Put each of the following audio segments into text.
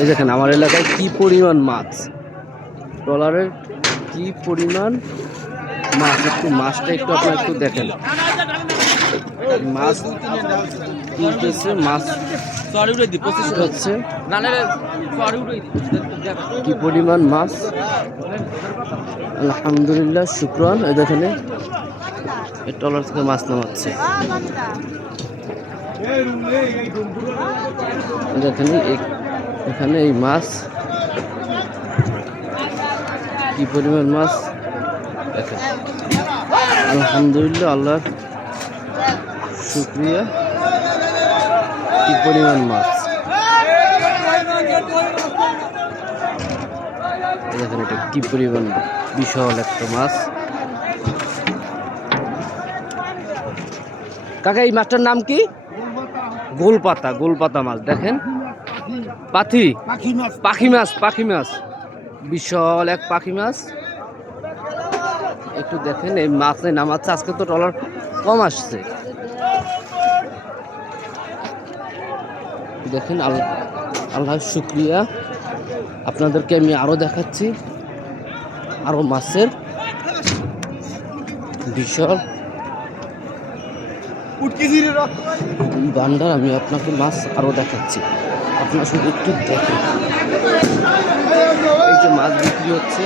এই দেখেন আমার এলাকায় কি পরিমাণ মাছ, ট্রলারের কি পরিমাণ মাছ। একটু মাছটা একটু আপনারা একটু দেখেন, মাছ তুলতেছে, মাছ হচ্ছে কি পরিমাণ মাছ। আলহামদুলিল্লাহ, শুকরান। এই দেখেন এই ট্রলার থেকে মাছ নামাচ্ছে। দেখেন এখানে এই মাছ কি পরিমাণ মাছ দেখেন। আলহামদুলিল্লাহ, আল্লাহর শুকরিয়া, কি পরিমাণ মাছ। দেখেন এটা কি পরিমাণ বিশাল একটা মাছ। কাকা এই মাছটার নাম কি? গোলপাতা, গোলপাতা মাছ। দেখেন পাখি মাছ, পাখি মাছ, বিশাল এক পাখি মাছ। একটু দেখেন এই মাছে নামাচ্ছে। আজকে তো ট্রলার কম আসছে। দেখেন আল্লাহর শুকরিয়া। আপনাদেরকে আমি আরো দেখাচ্ছি, আরো মাছের বিশাল ভান্ডার। আমি আপনাকে মাছ আরো দেখাচ্ছি, আপনারা শুধু একটু দেখেন। এই যে মাছ বিক্রি হচ্ছে,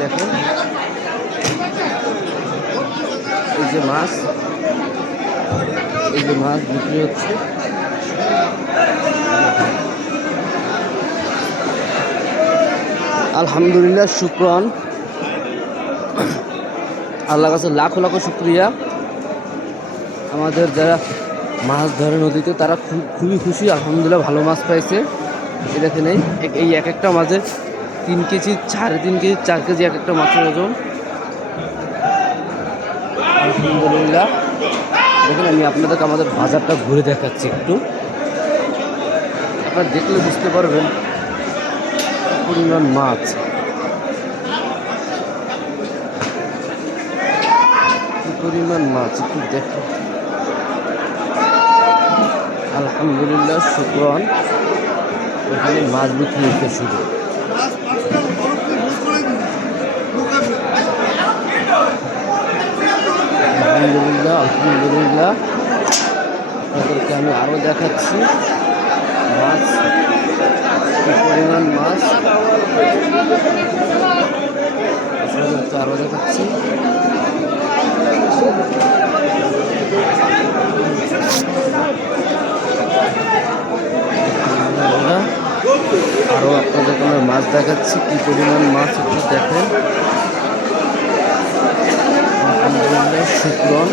দেখেন এই যে মাছ, এই যে মাছ বিক্রি হচ্ছে। আলহামদুলিল্লাহ, শুকরান। আল্লাহর কাছে লাখো লাখো শুকরিয়া। আমাদের যারা মাছ ধরে নদীতে তারা খুবই খুশি। আলহামদুলিল্লাহ, ভালো মাছ পাইছে। এই দেখেন এই এক একটা মাছের 3 কেজি, 3.5 কেজি, 4 কেজি এক একটা মাছের ওজন। আলহামদুলিল্লাহ। দেখেন আমি আপনাদেরকে আমাদের বাজারটা ঘুরে দেখাচ্ছি একটু, আপনারা দেখলে বুঝতে পারবেন পরিমাণ মাছ। কি পরিমাণ মাছ একটু দেখেন। আলহামদুলিল্লাহ, শুকরান। এখানে মাছ বিক্রি হতে শুরু। আলহামদুলিল্লাহ, আলহামদুলিল্লাহ। আপনাদেরকে আমি আরো দেখাচ্ছি মাছ, কি পরিমাণ মাছ। আপনাদেরকে আরো দেখাচ্ছি। আরো আপনাদেরকে আমরা মাছ দেখাচ্ছি, কি পরিমাণ মাছ একটু দেখেন। আলহামদুলিল্লাহ, শুকরান।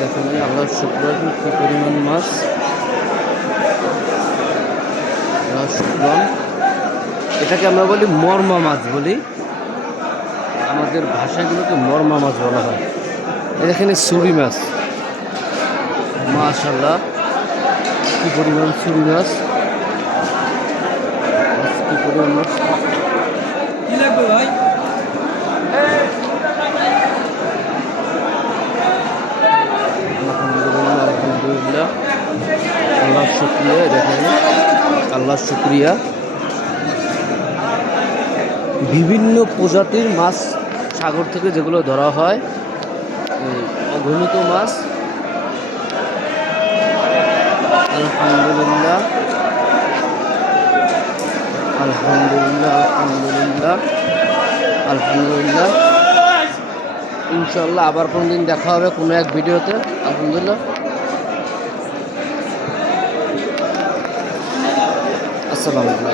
দেখেন আল্লাহর শুকরান, কি পরিমাণ মাছ। শুকরান, এটাকে আমরা বলি মরমা মাছ বলি, আমাদের ভাষাগুলোকে মরমা মাছ বলা হয়। এখানে ছুরি মাছ, মাশাআল্লাহ, কি পরিমাণ ছুরি মাছ, কি পরিমাণ মাছ। কি লাগবে ভাই? আলহামদুলিল্লাহ, আলহামদুলিল্লাহ, আল্লাহর শুকরিয়া। দেখেন আল্লাহর শুকরিয়া। বিভিন্ন প্রজাতির মাছ সাগর থেকে যেগুলো ধরা হয়, অগণিত মাছ। আলহামদুলিল্লাহ, আলহামদুলিল্লাহ, আলহামদুলিল্লাহ, আলহামদুলিল্লাহ। ইনশাআল্লাহ আবার কোনদিন দেখা হবে কোনো এক ভিডিওতে। আলহামদুলিল্লাহ, আসসালামু আলাইকুম।